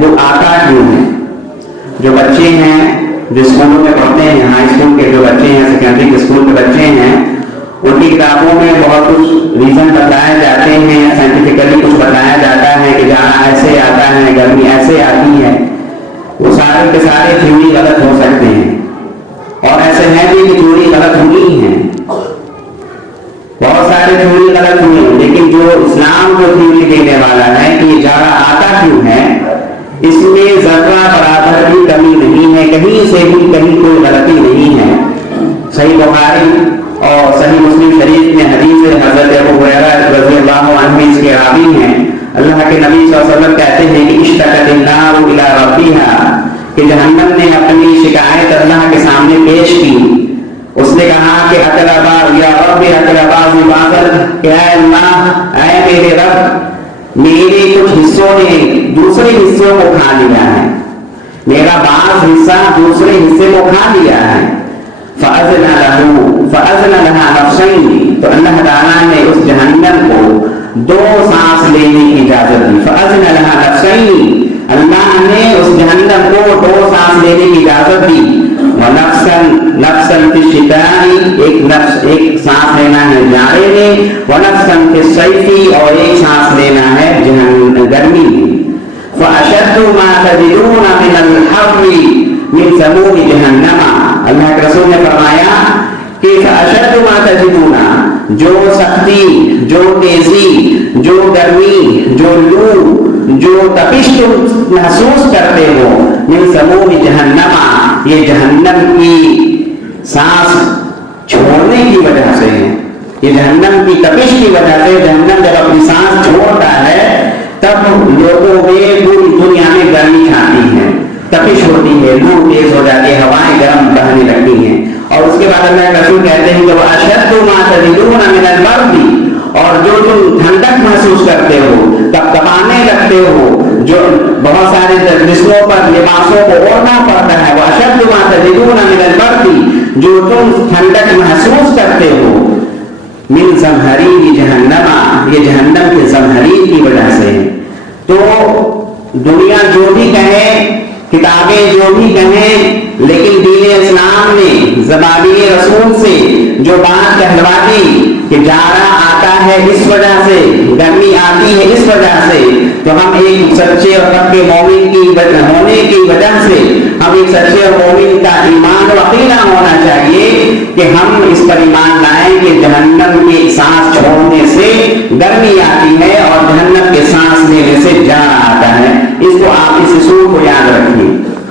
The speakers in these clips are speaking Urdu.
وہ آتا کیوں ہے؟ جو بچے ہیں جو اسکولوں میں پڑھتے ہیں، ہائی اسکول کے جو بچے ہیں، سیکنڈری کے اسکول کے بچے ہیں، ان کی کتابوں میں بہت کچھ ریزن بتائے جاتے ہیں، سائنٹیفکلی کچھ بتایا جاتا ہے کہ جاڑا ایسے آتا ہے، گرمی ایسے آتی ہے. وہ سارے کے سارے تھیوری غلط ہو سکتے ہیں، اور ایسے ہیں بھی کہ تھیوری غلط ہوئی ہیں، بہت سارے تھیوری غلط ہوئے ہیں. لیکن جو اسلام کو تھیوری دینے والا ہے کہ یہ جاڑا آتا کیوں ہے، اس میں ذرہ برابر بھی کمی نہیں ہے، کہیں سے بھی کہیں کوئی غلطی نہیں ہے. صحیح بخاری اور صحیح مسلم شریف میں حدیث حضرت ابو ہریرہ رضی اللہ عنہ اس کے راوی ہیں. اللہ کے نبی صلی اللہ علیہ وسلم کہتے ہیں کہ اشتکت النار الی ربها، کہ جہنم نے اپنی شکایت اللہ کے سامنے پیش کی. اس نے کہا کہ اقربا یا رب اقربا ذباذر، کہ اے اللہ، اے میرے رب، میرے کچھ حصوں نے دوسرے حصوں کو کھا لیا ہے، میرا بعض حصہ دوسرے حصے کو کھا لیا ہے. فأذن لها نفسين، تو اللہ تعالیٰ نے اس جہنم کو 2 سانس لینے کی اجازت دی. فأذن لها نفسين، اللہ نے اس جہنم کو 2 سانس لینے کی اجازت دی. ونفسا فی الشتاء، ایک سانس لینا ہے جاڑے میں. ونفسا فی الصیف، اور ایک سانس لینا ہے گرمی میں. فأشد ما تجدون من الحر من سموم جہنم، اللہ کے رسول نے فرمایا کہ فأشد ما تجدون، جو سختی، جو تیزی، جو گرمی، جو لو، جو تپش تم محسوس کرتے ہو، من سموم جہنم، یہ جہنم کی سانس چھوڑنے کی وجہ سے ہے. یہ جہنم کی تپش کی وجہ سے، جہنم جب اپنی سانس چھوڑتا ہے تب لوگوں میں پوری دنیا میں گرمی چھاتی ہے، تپش ہوتی ہے، لو تیز ہو جاتی ہے، ہوائیں گرم بہنے لگتی ہیں. اور اس کے بعد اللہ کے رسول کہتے ہیں کہ وَأَشَدُّ مَا تَجِدُونَ مِنَ الْبَرْدِ، اور جو تم ٹھنڈک محسوس کرتے ہو، تپانے لگتے ہو، جو بہت سارے جسموں پر لباسوں کو اوڑھنا پڑتا ہے. وَأَشَدُّ مَا تَجِدُونَ مِنَ الْبَرْدِ، جو تم ٹھنڈک محسوس کرتے ہو، من زمہریر جہنم، یہ جہنم کے زمہریر کی وجہ سے. تو دنیا جو بھی کہے، کتابیں جو بھی کہیں، لیکن دین اسلام نے زبانی رسول سے جو بات کہلوا دی کہ جاڑا آتا ہے اس وجہ سے، گرمی آتی ہے اس وجہ سے، تو ہم ایک سچے اور پکے مومن کی ہونے کی وجہ سے، ہم ایک سچے اور مومن کا ایمان و عقیدہ ہونا چاہیے کہ ہم اس پر ایمان لائیں کہ جہنم کی سانس چھوڑنے سے گرمی آتی ہے اور جہنم کے سانس لینے سے جاڑا آتا ہے. اس کو آپ اس اصول کو یاد رکھیے.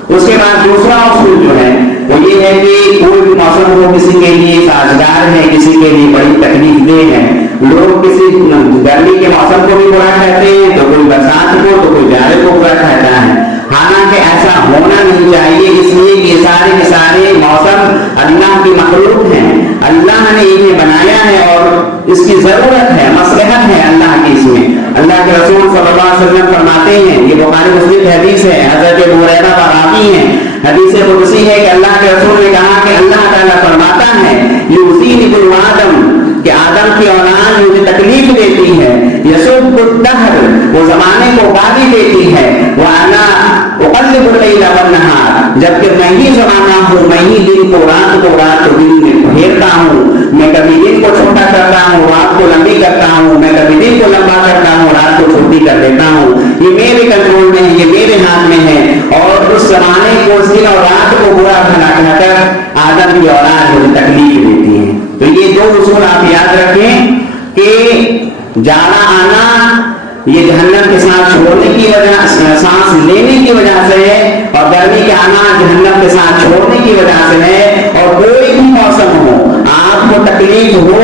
اس کے بعد دوسرا اصول جو ہے وہ یہ ہے کہ کوئی بھی موسم ہو، کسی کے لیے سازگار ہے، کسی کے لیے بڑی تکلیف دہ ہے. لوگ کسی گرمی کے موسم کو بھی برا کہتے ہیں، تو کوئی برسات کو، تو کوئی جاڑے کو برا کہتا ہے. حالانکہ ایسا ہونا نہیں چاہیے، اس لیے کہ سارے کے سارے موسم اللہ کی مخلوق ہیں، اللہ نے انہیں بنایا ہے اور اس کی ضرورت ہے، مصلحت ہے اللہ کی اس میں. اللہ کے رسول صلی اللہ علیہ وسلم فرماتے ہیں، یہ بخاری مسلم کی حدیث ہے، حضرت ابو ہریرہ راوی ہیں، حدیث قدسی ہے کہ اللہ کے رسول نے کہا کہ اللہ تعالیٰ فرماتا ہے یؤذینی ابن آدم، کہ آدم کی اولاد مجھے تکلیف دیتی ہے، یسب الدہر، وہ زمانے کو گالی دیتی ہے، وانا اقلب اللیل والنہار، جبکہ میں ہی زمانہ ہوں، میں ہی دن کو رات کو دن میں پھیرتا ہوں، میں کبھی دن کو چھوٹا کرتا ہوں، رات کو لمبی کرتا ہوں، میں کبھی دن کو لمبا کرتا ہوں، رات کو چھوٹی کر دیتا ہوں. یہ میرے کنٹرول میں ہے، یہ میرے ہاتھ میں ہے. اور اس زمانے کو، اس دن اور رات کو برا بھلا کہہ کر آدم کی اولاد مجھے تکلیف دیتی ہے. تو یہ 2 اصول آپ یاد رکھیں کہ جاڑا آنا یہ جہنم کے ساتھ چھوڑنے کی وجہ، سانس لینے کی وجہ سے ہے، اور گرمی کے آنا جہنم کے ساتھ چھوڑنے کی وجہ سے ہے. اور کوئی بھی موسم ہو، آپ کو تکلیف ہو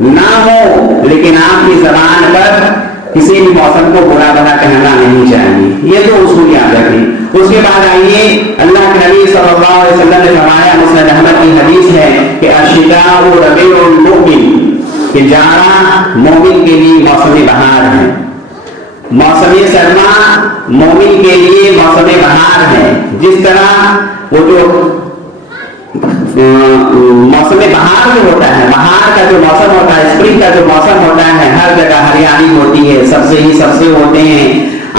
نہ ہو، لیکن آپ کی زبان پر کسی بھی موسم کو برا بھلا کہنا نہیں چاہیے. یہ 2 اصول یاد رکھیں. اس کے بعد آئیے، اللہ کے نبی صلی اللہ علیہ وسلم نے فرمایا، مسند احمد کی حدیث ہے کہ الشتاء ربیع المؤمن، کہ جاڑا مومن کے لیے موسم بہار ہے. موسم سرما مومن کے لیے موسم بہار ہے. جس طرح وہ جو موسم بہار جو ہوتا ہے، بہار کا جو موسم ہوتا ہے، اسپرنگ کا جو موسم ہوتا ہے، ہر جگہ ہریالی ہوتی ہے، سبزے ہی سبزے ہوتے ہیں،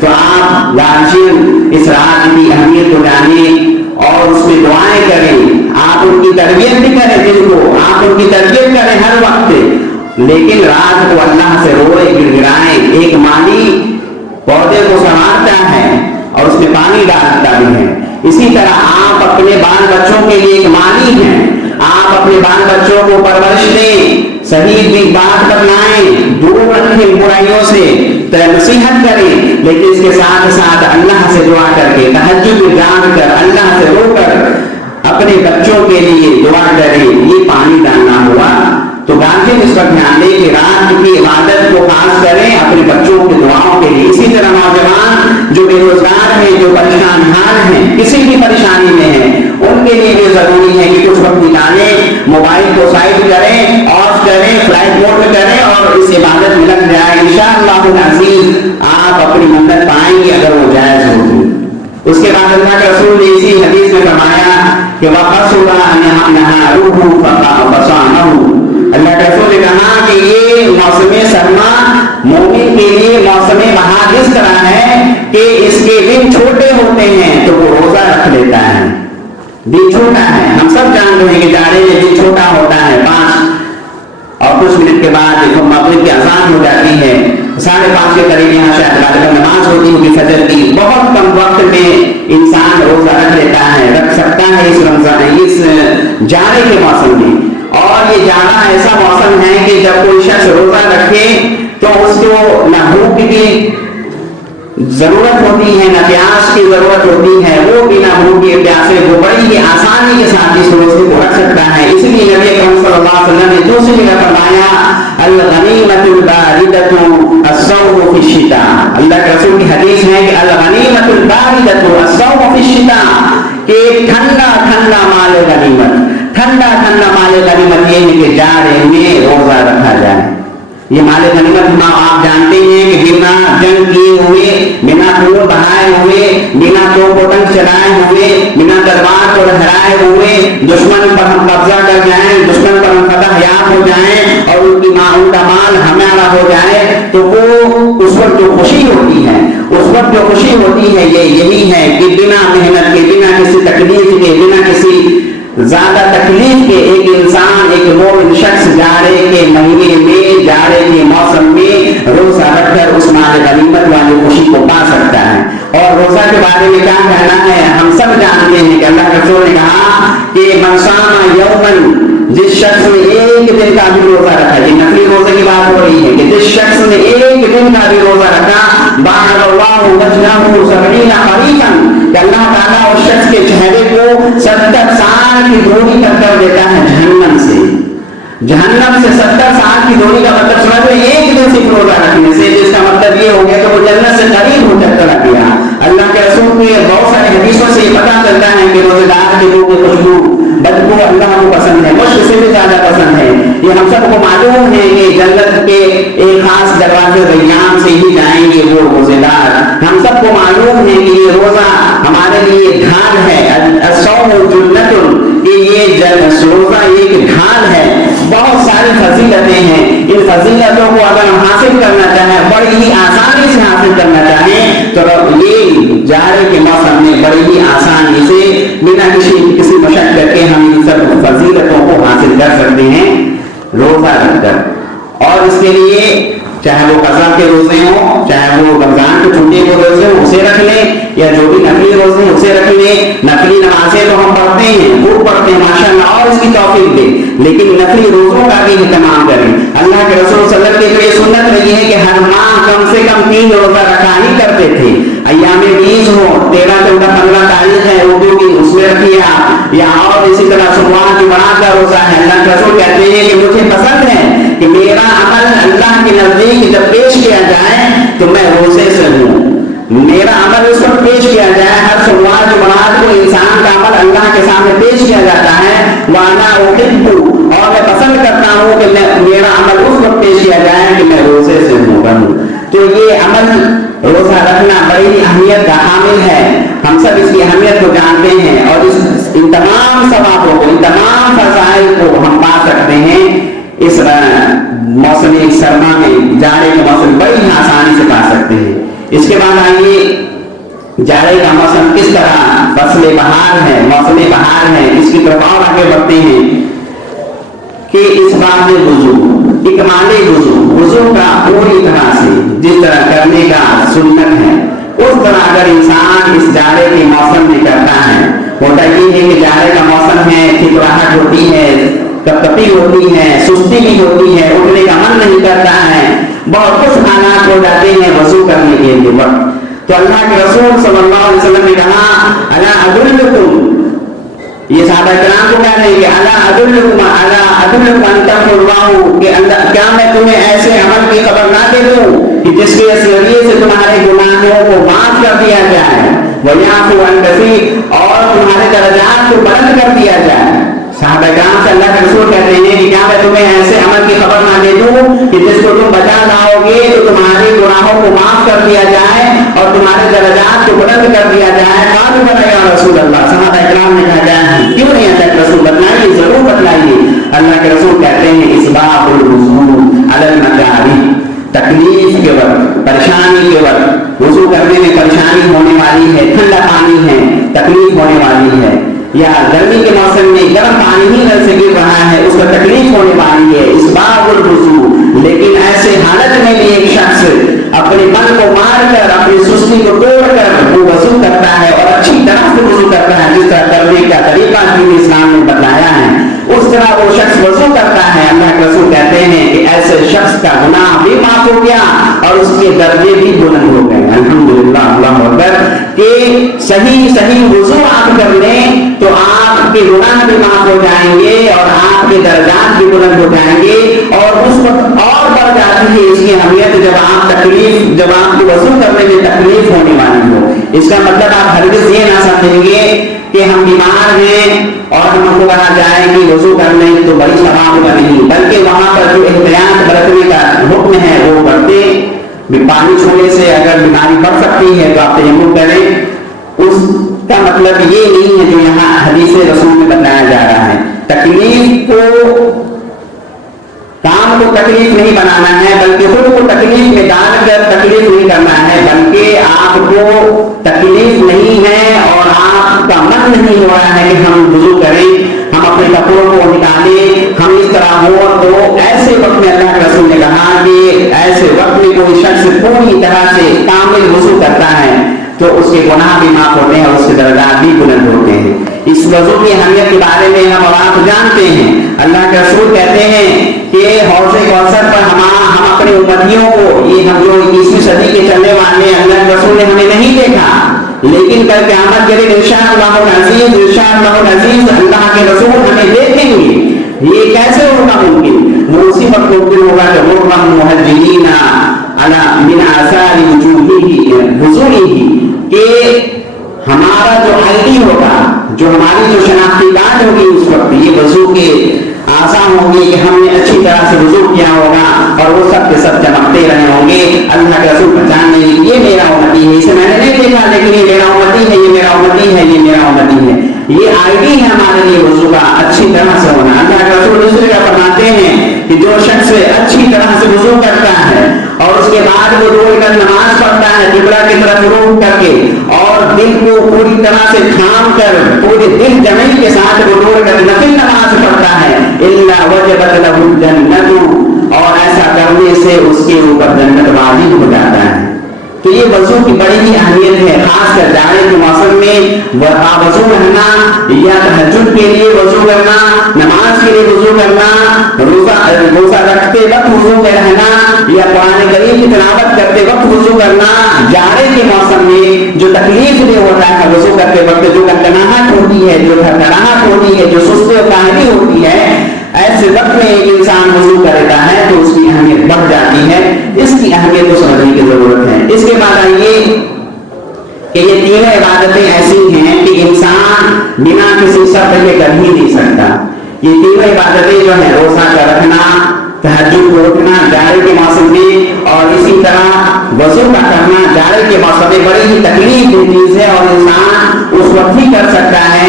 تو آپ گارجین اس رات کی اہمیت کو جانیں اور اس میں دعائیں کریں، آپ ان کی تربیت بھی کریں، دل کو آپ ان کی تربیت کریں ہر وقت، لیکن رات کو اللہ سے روئے گر گرائیں۔ ایک مالی پودے کو سنوارتا ہے اور اس میں پانی ڈالتا بھی ہے، اسی طرح آپ اپنے بال بچوں کے لیے ایک مالی ہیں، آپ اپنے بال بچوں کو پرورش دیں، صحیح بھی بات پر لائیں، دور رکھیں برائیوں سے، نصیحت کریں، لیکن اس کے ساتھ ساتھ اللہ سے دعا کر کے تہجد میں جاگ کر اللہ سے رو کر اپنے بچوں کے لیے دعا کریں۔ یہ پانی ڈالنا ہوا تو گارجین اس پر دھیان دیں کہ رات کی عبادت کو خاص کریں اپنے بچوں کی دعاؤں کے لیے۔ اسی طرح نوجوان جو بے روزگار ہیں، جو پریشان حال ہیں، کسی بھی پریشانی میں ہیں، ان کے لیے بھی ضروری ہے کہ کچھ وقت نکالیں، موبائل کو سائڈ کریں، آف کریں، فلائٹ موڈ میں کریں اور اس عبادت میں لگ جائیں۔ انشاءاللہ العزیز آپ اپنی مدد پائیں گے اگر وہ جائز ہوگی۔ اس کے بعد اللہ کے رسول نے اسی حدیث میں فرمایا کہ وَقَصُرَ نَهَارُهُ فَصَامَهُ، اللہ کے رسول نے کہا کہ یہ موسم سرما مومن کے لیے موسم بہار اس طرح ہے کہ اس کے دن چھوٹے ہوتے ہیں تو وہ روزہ رکھ لیتا ہے۔ دن چھوٹا ہے، ہم سب جانتے ہیں کہ جاڑے میں دن چھوٹا ہوتا ہے، 5 اور کچھ منٹ کے بعد مغرب کی اذان ہو جاتی ہے، 5:30 کے قریب یہاں شاید غالباً نماز ہوتی ہوگی فجر کی، بہت کم وقت میں انسان روزہ رکھ لیتا ہے، رکھ سکتا ہے اس رمضان اس جاڑے کے موسم میں۔ اور یہ جانا ایسا موسم ہے کہ جب کوئی شخص روزہ رکھے تو اس کو نہ بھوک کی ضرورت ہوتی ہے نہ پیاس کی ضرورت ہوتی ہے، وہ بنا بھوکے پیاسے وہ بڑی ہی آسانی کے ساتھ اس روزے کو رکھ سکتا ہے۔ اس لیے نبی اکرم صلی اللہ علیہ وسلم نے دوسری جگہ فرمایا الغنیمۃ الباردۃ الصوم فی الشتاء، اللہ کے رسول کی حدیث ہے کہ الغنیمۃ الباردۃ الصوم فی الشتاء، کہ ٹھنڈا ٹھنڈا مال غنیمت، ٹھنڈا ٹھنڈا مال غنیمت یہ ہے کہ جاڑے میں روزہ رکھا جائے۔ یہ مال غنیمت آپ جانتے ہیں کہ بنا جنگ کیے ہوئے، بنا خون بہائے ہوئے، بنا توپ و ٹنک چلائے ہوئے، بنا تلوار کو لہرائے ہوئے دشمن پر ہم قبضہ کر جائیں، دشمن پر ہم فتح یاب ہو جائیں اور ان کا مال ہمارا ہو جائے تو وہ اس وقت جو خوشی ہوتی ہے، اس وقت جو خوشی ہوتی ہے یہ یہی ہے کہ بنا محنت کے، بنا کسی تکلیف کے، بنا کسی زیادہ تکلیف کے ایک انسان، ایک مومن شخص جاڑے کے مہینے میں، جاڑے کے موسم میں روزہ رکھ کر اس مال غنیمت والی خوشی کو پا سکتا ہے۔ اور روزہ کے بارے میں کیا کہنا ہے، ہم سب جانتے ہیں کہ اللہ کے رسول نے کہا کہ من صام یومن، جس شخص نے ایک دن کا بھی روزہ رکھا، یہ نفلی روزے کی بات ہو رہی ہے کہ جس شخص نے ایک دن کا بھی روزہ رکھا، بعد اللہ وجهه 70 خریفا، کہ اللہ تعالیٰ اس شخص کے چہرے کو 70 سال کی دوری تک کر دیتا ہے جہنم سے۔ جہنم سے 70 سال کی دوری کا مطلب سمجھ میں ایک دن صرف روزہ رکھنے سے، جس کا مطلب یہ ہو گیا کہ وہ جنت سے قریب ہو چکا گیا۔ اللہ کے رسول کے بہت سارے حدیثوں سے یہ پتہ چلتا ہے کہ روزے دار کے منہ کی خوشبو بدبو اللہ کو پسند ہے، مشک سے بھی زیادہ پسند ہے۔ یہ ہم سب کو معلوم ہے کہ جنت کے ایک خاص دروازے ریان سے ہی جائیں گے وہ روزے دار۔ ہم سب کو معلوم ہے کہ یہ روزہ ہمارے لیے ڈھال ہے، الصوم جنت، کہ یہ روزہ ایک ڈھال ہے، بہت ساری فضیلتیں ہیں۔ ان فضیلتوں کو اگر ہم حاصل کرنا چاہیں، بڑی ہی آسانی سے حاصل کرنا چاہیں تو یہ جاڑے کے موسم میں بڑی ہی آسانی سے بنا کسی مشقت کے ہم ان سب فضیلتوں کو حاصل کر سکتے ہیں روزہ رکھ کر۔ اور اس کے لیے چاہے وہ قضا کے روزے ہوں، چاہے وہ رمضان کے چھٹی کے روزے ہوں، اسے رکھ لیں، یا جو بھی نفلی روزے ہیں اسے رکھ لیں۔ نفلی نمازیں تو ہم پڑھتے ہیں، خوب پڑھتے ہیں ماشاءاللہ، اور اس کی توفیق دے، لیکن نفلی روزوں کا بھی اہتمام کریں۔ اللہ کے رسول صلی اللہ علیہ وسلم کی یہ سنت رہی ہے کہ ہر ماہ کم سے کم 3 روزہ رکھا ہی کرتے تھے۔ ایام بیس ہو، 13، 14، 15 تاریخ ہے اردو کی، اس میں رکھیے آپ، یا اور اسی طرح سوموار جمعہ کا روزہ ہے۔ اللہ کے رسول کہتے ہیں کہ مجھے پسند ہے کہ میرا عمل اللہ کے نزدیک جب پیش کیا جائے تو میں روزے سے ہوں، میرا عمل اس وقت پیش کیا جائے، ہر سوموار جمعرات کو انسان کا عمل اللہ کے سامنے پیش کیا جاتا ہے، وانا احب، اور میں پسند کرتا ہوں کہ میرا عمل اس وقت پیش کیا جائے کہ میں روزے سے ہوں۔ تو یہ عمل روزہ رکھنا بڑی اہمیت کا حامل ہے، ہم سب اس کی اہمیت کو جانتے ہیں، اور ان تمام ثوابوں کو، ان تمام فضائل کو ہم پا سکتے ہیں اس موسم سرما میں، جاڑے کے موسم بڑی آسانی سے پا سکتے ہیں۔ اس کے بعد آئیے جاڑے کا موسم کس طرح فصل بہار ہے، موسم بہار ہے، اس کی طرف اور آگے بڑھتے ہیں کہ اس بات میں اکمال وضو کا پوری طرح سے جس طرح کرنے کا سنت ہے اس طرح اگر انسان اس جاڑے کے موسم میں کرتا ہے، ہوتا یہ ہے کہ جاڑے کا موسم ہے، ٹھٹراہٹ ہوتی ہے، کپکپی ہوتی ہے، سستی بھی ہوتی ہے، اٹھنے کا من نہیں کرتا ہے، بہت کچھ حالات ہو جاتے ہیں وضو کرنے کے لیے وقت، تو اللہ کے رسول صلی اللہ علیہ وسلم نے کہا الا ادلکم، یہ صحابہ کرام کو کہہ رہے ہیں کہ الا ادلکم ان تقوا، کہ کیا میں تمہیں ایسے عمل کی خبر نہ دے دوں کہ جس کے ذریعے سے تمہارے گناہوں کو معاف کر دیا جائے، ویعفو عن کثیر، اور تمہارے درجات کو بلند کر دیا جائے۔ صحابہ کرام سے اللہ کے رسول کہتے ہیں کہ کیا میں تمہیں ایسے عمل کی خبر نہ دے دوں کہ جس کو تم بچا لاؤ گے تو تمہارے گناہوں کو معاف کر دیا جائے اور تمہارے درجات کو بلند کر دیا جائے؟ قالوا بلی یا رسول اللہ، صحابہ کرام نے کہا کیوں نہیں اللہ کے رسول، بتلائیے، ضرور بتلائیے۔ اللہ کے رسول کہتے ہیں اسباغ الوضوء علی المکارہ، تکلیف کے وقت، پریشانی کے وقت وضو کرنے میں پریشانی ہونے والی ہے، ٹھنڈا پانی ہے، تکلیف ہونے والی ہے، یا گرمی کے موسم میں گرم پانی ہی نل سے گر رہا ہے، اس کو تکلیف ہونے والی ہے، اسباغ الوضوء، لیکن ایسے حالت میں بھی ایک شخص اپنے من کو مار کر، اپنی سستی کو توڑ کر وہ وضو کرتا ہے اور اچھی طرح سے وضو کرتا ہے، جس طرح کرنے کا طریقہ دین اسلام نے بتایا ہے اس طرح وہ شخص وضو کرتا ہے۔ اللہ کے رسول کہتے ہیں کہ ایسے شخص کا گناہ بھی معاف ہو گیا اور اس کے درجے بھی بلند ہو گئے۔ الحمدللہ، اللہ اکبر، کہ صحیح وضو آپ کر لیں تو آپ کے گناہ بھی معاف ہو جائیں گے اور آپ کے درجات بھی بلند ہو جائیں گے، اور اس وقت اور بڑھ جاتی ہے اس کی اہمیت جب آپ کو وضو کرنے میں تکلیف ہونے والی ہو۔ اس کا مطلب آپ ہرگز یہ نہ سمجھیں گے کہ ہم بیمار ہیں اور ہم کو کہا جائے کہ وضو کر لیں تو بڑی ثواب کا نہیں، بلکہ وہاں پر جو احتیاط برتنے کا حکم ہے وہ برتے، پانی چھونے سے اگر بیماری بڑھ سکتی ہے تو آپ تیمم کریں، اس کا مطلب یہ نہیں ہے جو یہاں حدیث رسول میں بتایا جا رہا ہے۔ تکلیف کو، کام کو تکلیف نہیں بنانا ہے، بلکہ خود کو تکلیف میں ڈال کر تکلیف نہیں کرنا ہے، بلکہ آپ کو تکلیف نہیں ہے اور آپ کا من نہیں ہو رہا ہے کہ ہم وضو کریں، ہم اپنے کپڑوں کو نکالیں، ہم اس طرح ہو، تو ایسے وقت میں اللہ کے رسول نے کہا کہ ایسے وقت میں کوئی شخص پوری طرح سے کامل وضو کرتا ہے تو اس کے گناہ بھی معاف ہوتے ہیں اور اس کے درجات بھی بلند ہوتے ہیں۔ اس وضو کی اہمیت کے بارے میں ہم اور آپ جانتے ہیں، اللہ کے رسول کہتے ہیں کہ حوض کوثر پر ہم اپنے امتیوں کو، یہ ہم جو 21ویں صدی کے چلنے والے، اللہ کے رسول نے ہمیں نہیں دیکھا، لیکن کل قیامت کے دن انشاءاللہ العزیز اللہ کے رسول ہمیں دیکھیں گے۔ یہ کیسے ہوگا ممکن؟ وہ اسی وقت ممکن ہوگا کہ غرم محجلین علی من آثار وضوئہ، کہ ہمارا جو آئی ڈی ہوگا، جو ہماری جو شناختی کارڈ ہوگی اس وقت، یہ وضو کے آسان ہوگی کہ ہم نے اچھی طرح سے وضو کیا ہوگا اور وہ سب کے سب چمکتے رہے ہوں گے۔ اللہ کے رسول پہچان لیں گے یہ میرا امتی ہے، اسے میں نے نہیں دیکھا لیکن یہ میرا امتی ہے، یہ میرا امتی ہے، یہ میرا امتی ہے۔ یہ آئی ڈی ہے ہمارے لیے وضو کا اچھی طرح سے ہونا۔ اللہ کے رسول دوسرے کا فرماتے ہیں کہ جو شخص اچھی طرح سے وضو کرتا ہے اور اس کے بعد وہ دو رکعت نماز پڑھتا ہے قبلہ کی طرف رخ کر کے اور دل کو پوری طرح سے تھام کر پورے دل جمعی کے ساتھ وہ دو رکعت نفل نماز پڑھتا ہے، الا وجبت له الجنۃ، اور ایسا کرنے سے اس کے اوپر جنت واجب ہو جاتا ہے۔ تو یہ وضو کی بڑی ہی اہمیت ہے، خاص کر جاڑے کے موسم میں وضو رہنا، یا تہجد کے لیے وضو کرنا، نماز کے لیے وضو کرنا، روزہ رکھتے وقت وضو میں رہنا، یا قرآن کریم کی تلاوت کرتے وقت وضو کرنا، جاڑے کے موسم میں جو تکلیف دہ ہوتا ہے وضو کرتے وقت، جو کڑکڑاہٹ ہوتی ہے، جو تھرتھراہٹ ہوتی ہے، جو سستی و کاہلی ہوتی ہے، ایسے وقت میں ایک انسان وضو کرتا ہے تو اس کی اہمیت بڑھ جاتی ہے۔ اس کی اہمیت کو سمجھنے کی ضرورت ہے۔ اس کے بعد آئیے کہ یہ تینوں عبادتیں ایسی ہیں کہ انسان بنا کسی شرط کے کر ہی نہیں سکتا۔ یہ تینوں عبادتیں جو ہیں، روزہ کا رکھنا، تہجد کو اٹھنا جاڑے کے موسم میں، اور اسی طرح وضو کا کرنا جاڑے کے موسم میں، بڑی ہی تکلیف دہ چیز ہے اور انسان اس وقت ہی کر سکتا ہے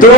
تو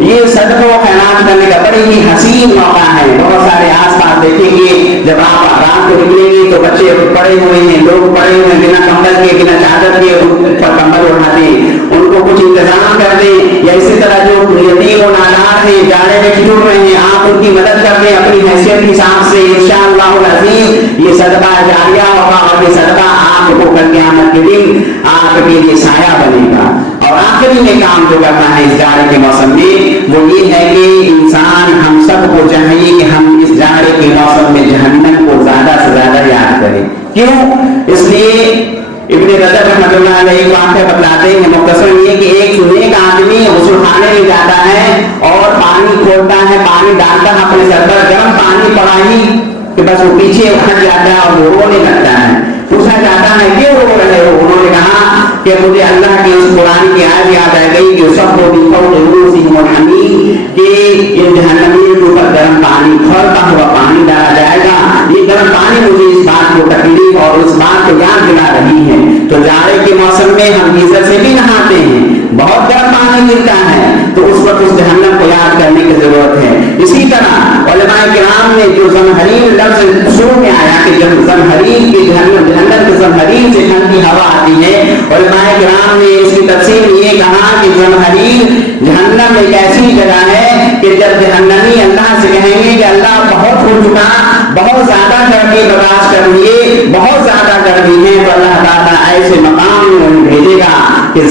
یہ صدقہ و خیرات کرنے کا بڑی ہی حسین موقع ہے. بہت سارے آس پاس دیکھیں گے جب آپ رات کو نکلیں گے تو بچے پڑے ہوئے ہیں, لوگ پڑے ہوئے ہیں, بنا کمبل کے بنا چادر کے اوپر کمبل اٹھاتے ہیں, ان کو کچھ انتظام کر دیں. یا اسی طرح جو یتیم و نادار ہیں, جاڑے میں ٹھٹر رہے ہیں, آپ ان کی مدد کر دیں اپنی حیثیت کے حساب سے. انشاءاللہ العزیز یہ صدقہ جاریہ ہوگا اور یہ صدقہ آپ کو کل قیامت کے دن آپ کے لیے سایہ بنے گا. اور آخری میں کام جو کرنا ہے اس جاڑے کے موسم میں وہ یہ ہے کہ انسان ہم سب کو چاہیے کہ ہم اس جاڑے کے موسم میں جہنم کو زیادہ سے زیادہ یاد کریں. کیوں؟ اس لیے ابن رجب رحمۃ اللہ علیہ ایک واقعہ بتلاتے ہیں مختصر یہ کہ ایک نیک آدمی غسل خانے میں جاتا ہے اور پانی کھولتا ہے, پانی ڈالتا ہے اپنے سر پر, گرم پانی پڑا ہی کہ بس وہ پیچھے ہٹ جاتا ہے اور وہ رونے لگتا ہے. پوچھا جاتا ہے کیوں رو رہے ہو؟ انہوں نے کہا کہ مجھے اللہ کی اس قرآن کی آیت یاد آ گئی کہ سب کو کہ ان جہنمیوں کے اوپر گرم پانی کھولتا ہوا پانی ڈالا جائے گا. یہ گرم پانی مجھے اس بات کو تکلیف اور اس بات کو یاد دلا رہی ہے. تو جاڑے کے موسم میں ہم گیزر سے بھی نہاتے ہیں, بہت گرم پانی گرتا ہے, تو اس وقت اس جہنم کو یاد کرنے کی ضرورت ہے. اسی طرح علماء کرام نے جو زمہریر لفظ شروع میں آیا کہ جب زمہریر کے جہنم کے زمہریر سے ٹھنڈی ہوا آتی ہے, علماء کرام نے اس کی تفسیر میں یہ کہا کہ زمہریر جہنم ایک ایسی جگہ ہے کہ جب جہنمی اللہ سے کہیں گے کہ اللہ بہت ہو چکا, بہت زیادہ گرمی برداشت کر لیے, بہت زیادہ گرمی ہے, تو اللہ تعالیٰ ایسے مقام میں انہیں بھیجے گا کہ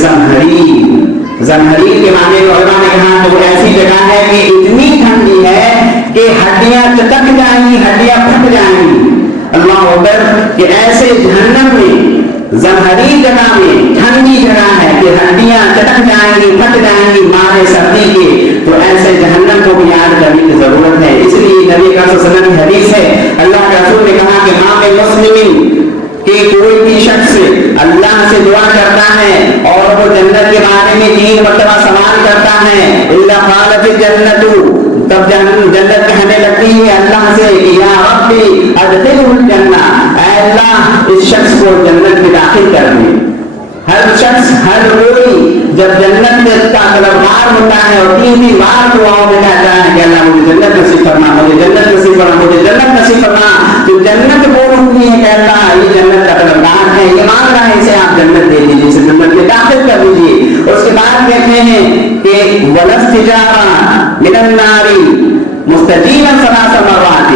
زمہریر کے معنی کو علماء نے کہا کہ وہ ایسی جگہ ہے کہ اتنی ٹھنڈی ہے کہ ہڈیاں چٹک جائیں گی, ہڈیاں پھٹ جائیں گی. اللہ اکبر. کہ ایسے جہنم میں زمہریر جگہ میں ٹھنڈی جگہ ہے کہ ہڈیاں چٹک جائیں گی, پھٹ جائیں گی مارے سردی کے. تو ایسے جہنم کو بھی یاد کرنے کی ضرورت ہے. اس لیے نبی کا صلی اللہ علیہ وسلم کی حدیث ہے, اللہ کے رسول نے کہا کہ ماں میں مسلم کہ کوئی بھی شخص اللہ سے دعا کرتا ہے اور وہ جنت کے بارے میں 3 مرتبہ سوال کرتا ہے, الا قالت الجنت, تب جنت کہنے لگتی ہے اللہ سے کہ یا ربی ادخلہ الجنہ, اے اللہ اس شخص کو جنت میں داخل کر دے. ہر شخص, ہر کوئی جب جنت میں کا طلبگار ہوتا ہے اور 3 بار دعاؤں میں کہتا ہے کہ اللہ مجھے جنت نصیب فرما, مجھے جنت نصیب فرما, مجھے جنت نصیب فرما, تو جنت وہ رکتی ہے کہتا ہے یہ جنت کا طلبگار ہے, یہ مانگ رہا ہے, اسے آپ جنت دے دیجیے, اسے جنت میں داخل کر دیجیے. اس کے بعد کہتے ہیں کہ وَلَسْتِجَارًا مِنَ النَّارِ مُسْتَجِيبًا 3 مرات,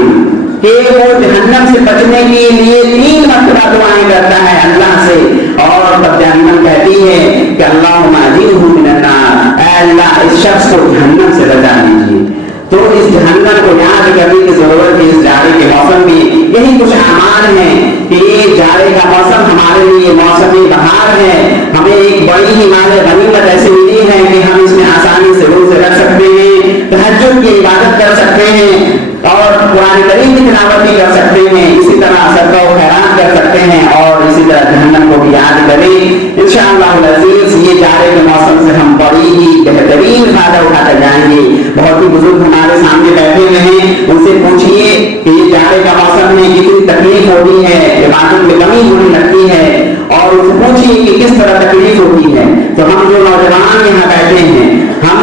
کہ وہ جہنم سے بچنے کے لیے 3 مرتبہ دعائیں کرتا ہے اللہ سے, اور تب جہنم کہتی ہے کہ اللہم اجرہ من النار, اے اللہ اس شخص کو جہنم سے بچا لیجیے. تو اس جہنم کو یاد کرنے کی ضرورت ہے اس جاڑے کے موسم میں. یہی کچھ اعمال ہیں کہ یہ جاڑے کا موسم ہمارے لیے موسم بہار ہے. ہمیں ایک بڑی ہی مال غنیمت ایسی ملی ہے کہ ہم اس میں آسانی سے روزے رکھ سکتے ہیں, تہجد کی عبادت کر سکتے ہیں, اور قرآن کریم کی تلاوت بھی کر سکتے ہیں, اسی طرح صدقہ و خیرات کر سکتے ہیں, اور اسی طرح جہنم کو بھی یاد کریں. انشاءاللہ العزیز یہ جاڑے کے موسم سے ہم بڑی ہی بہترین فائدہ اٹھاتے جائیں گے. بہت ہی بزرگ ہمارے سامنے بیٹھے ہوئے ہیں, ان سے پوچھیے کہ یہ جاڑے کا موسم میں کتنی تکلیف ہوتی ہے, عبادت میں کمی ہونے لگتی ہے, اور ان سے پوچھیے کہ کس طرح تکلیف ہوتی ہے. تو ہم جو نوجوان یہاں بیٹھے ہیں, ہم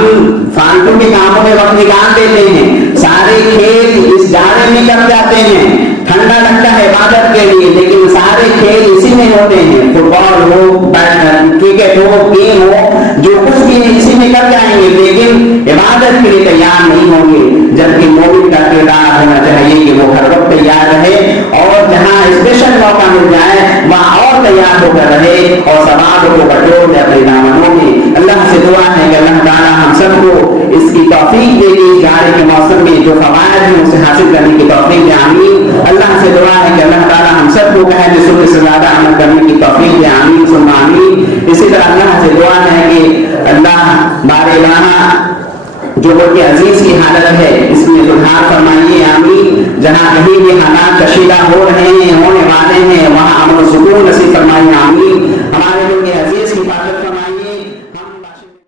فالتو کے کاموں میں وقت نکال دیتے ہیں, سارے کھیل اس جاڑے میں کر جاتے ہیں. ٹھنڈا لگتا ہے عبادت کے لیے, لیکن سارے کھیل اسی میں ہوتے ہیں, فٹ بال ہو, کرکٹ ہو, گیم ہو, جو کچھ بھی ہے اسی میں کر جائیں گے, لیکن عبادت کے لیے تیار نہیں ہوں گے. جبکہ مومن کا کردار ہونا چاہیے کہ وہ ہر وقت تیار رہے, اور جہاں اسپیشل موقع مل جائے وہاں اور تیار ہو کر رہے, اور ثواب کو بٹور دے اپنے دامنوں میں. اللہ سے دعا ہے کہ اللہ تعالیٰ ہم سب کو اس کی توفیق دے گی, جاڑے کے موسم میں جو فوائد ہیں اسے حاصل کرنے کی توفیق دے. آمین. اللہ سے دعا ہے کہ اللہ تعالیٰ ہم سب کو کہے کہ سنت سے زیادہ عمل کرنے کی توفیق دے. آمین ثم آمین. اسی طرح اللہ سے دعا ہے کہ اللہ بار الہ جو ملک عزیز کی حالت ہے اس میں سدھار فرمائیے. آمین. جہاں کہیں بھی حالات کشیدہ ہو